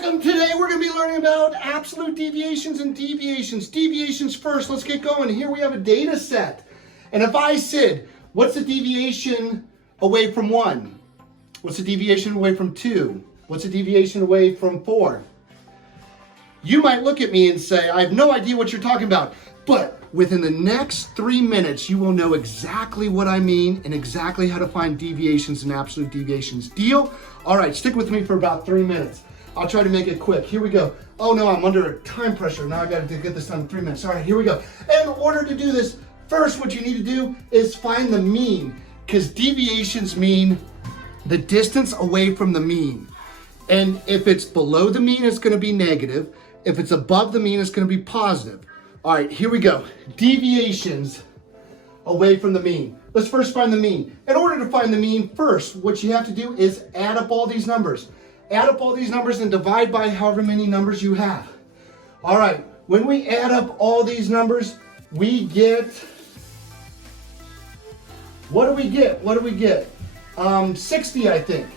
Welcome. Today we're going to be learning about absolute deviations and deviations. Deviations first. Let's get going. Here we have a data set. And if I said, what's the deviation away from 1? What's the deviation away from 2? What's the deviation away from 4? You might look at me and say, I have no idea what you're talking about. But within the next 3 minutes, you will know exactly what I mean and exactly how to find deviations and absolute deviations. Deal? All right, stick with me for about 3 minutes. I'll try to make it quick. Here we go. Oh no, I'm under time pressure. Now I got to get this done in 3 minutes. All right, here we go. In order to do this, first what you need to do is find the mean, because deviations mean the distance away from the mean. And if it's below the mean, it's going to be negative. If it's above the mean, it's going to be positive. All right, here we go. Deviations away from the mean. Let's first find the mean. In order to find the mean, first, what you have to do is add up all these numbers. Add up all these numbers and divide by however many numbers you have. All right, when we add up all these numbers, we get, what do we get? 60, I think.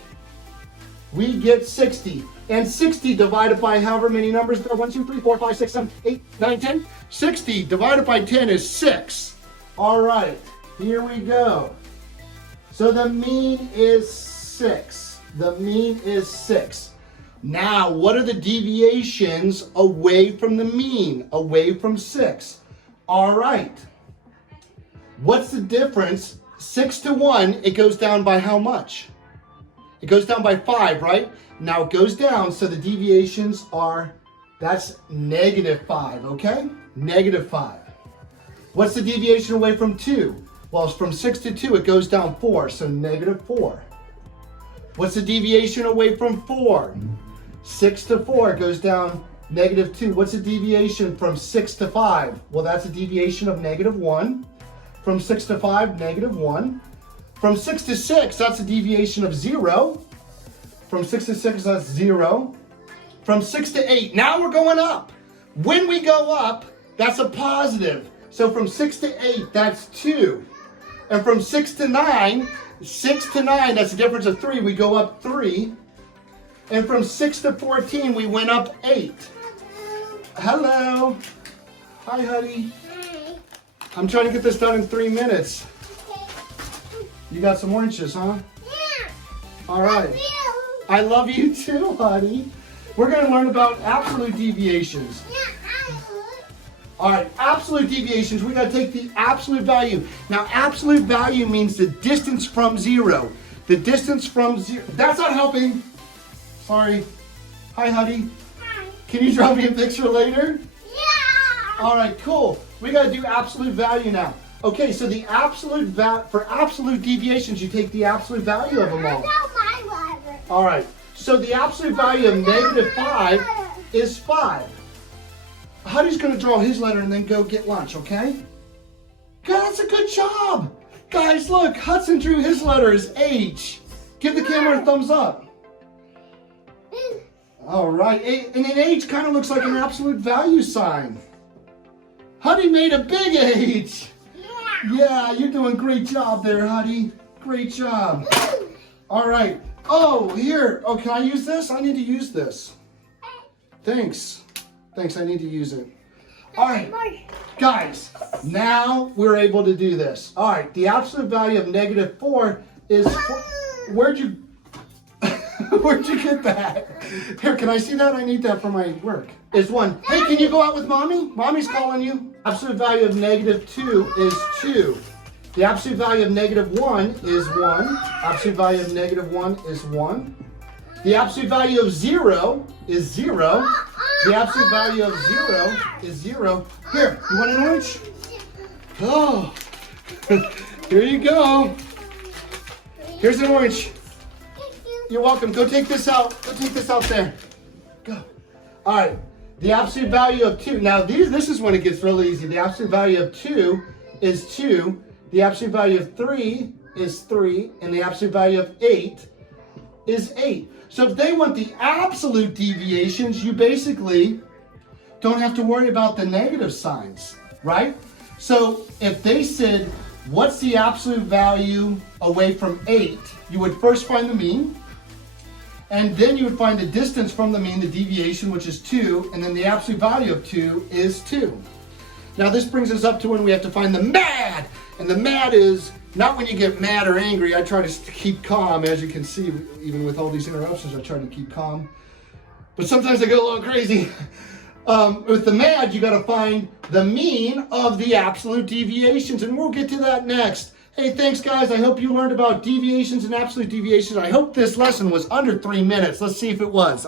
We get 60. And 60 divided by however many numbers there are, 1, 2, 3, 4, 5, 6, 7, 8, 9, 10. 60 divided by 10 is 6. All right, here we go. So the mean is 6. The mean is 6. Now, what are the deviations away from the mean, away from 6? All right. What's the difference? 6 to 1, it goes down by how much? It goes down by 5, right? Now it goes down, so the deviations are, that's -5, okay? -5. What's the deviation away from 2? Well, it's from 6 to 2, it goes down 4, so -4. What's the deviation away from 4? 6 to 4, it goes down -2. What's the deviation from 6 to 5? Well, that's a deviation of -1. From 6 to 5, -1. From 6 to 6, that's a deviation of 0. From 6 to 6, that's 0. From 6 to 8, now we're going up. When we go up, that's a positive. So from 6 to 8, that's 2. And from 6 to 9, that's a difference of 3. We go up 3. And from 6 to 14, we went up 8. Hello. Hi, honey. Hi. I'm trying to get this done in 3 minutes. You got some oranges, huh? Yeah. All right. Love you. I love you too, honey. We're going to learn about absolute deviations. Yeah, I would. All right, absolute deviations. We got to take the absolute value. Now, absolute value means the distance from 0. The distance from 0. That's not helping. Sorry. Hi, honey. Hi. Can you draw me a picture later? Yeah. All right, cool. We got to do absolute value now. Okay, so the absolute for absolute deviations, you take the absolute value of them all. I know my water. All right, so the absolute value of -5 is 5. Huddy's going to draw his letter and then go get lunch, okay? God, that's a good job. Guys, look, Hudson drew his letter as H. Give the camera a thumbs up. All right, and an H kind of looks like an absolute value sign. Huddy made a big H. Yeah, you're doing a great job there, Huddy. Great job. All right. Oh, here. Oh, can I use this? I need to use this. Thanks. Thanks, I need to use it. All right. Guys, now we're able to do this. All right, the absolute value of -4 is... Where'd you get that? Here, can I see that? I need that for my work. Is 1. Hey, can you go out with mommy? Mommy's calling you. Absolute value of -2 is 2. The absolute value of -1 is 1. Absolute value of -1 is 1. The absolute value of 0 is 0. The absolute value of 0 is 0. Here, you want an orange? Oh, here you go. Here's an orange. You're welcome. Go take this out. Go take this out there. Go. All right. The absolute value of 2. Now, this is when it gets really easy. The absolute value of 2 is 2. The absolute value of 3 is 3. And the absolute value of 8 is 8. So if they want the absolute deviations, you basically don't have to worry about the negative signs, right? So if they said, what's the absolute value away from 8? You would first find the mean. And then you would find the distance from the mean, the deviation, which is 2, and then the absolute value of 2 is 2. Now this brings us up to when we have to find the mad. And the mad is not when you get mad or angry. I try to keep calm, as you can see, even with all these interruptions, I try to keep calm. But sometimes I go a little crazy. With the mad, you got to find the mean of the absolute deviations, and we'll get to that next. Hey, thanks guys. I hope you learned about deviations and absolute deviations. I hope this lesson was under 3 minutes. Let's see if it was.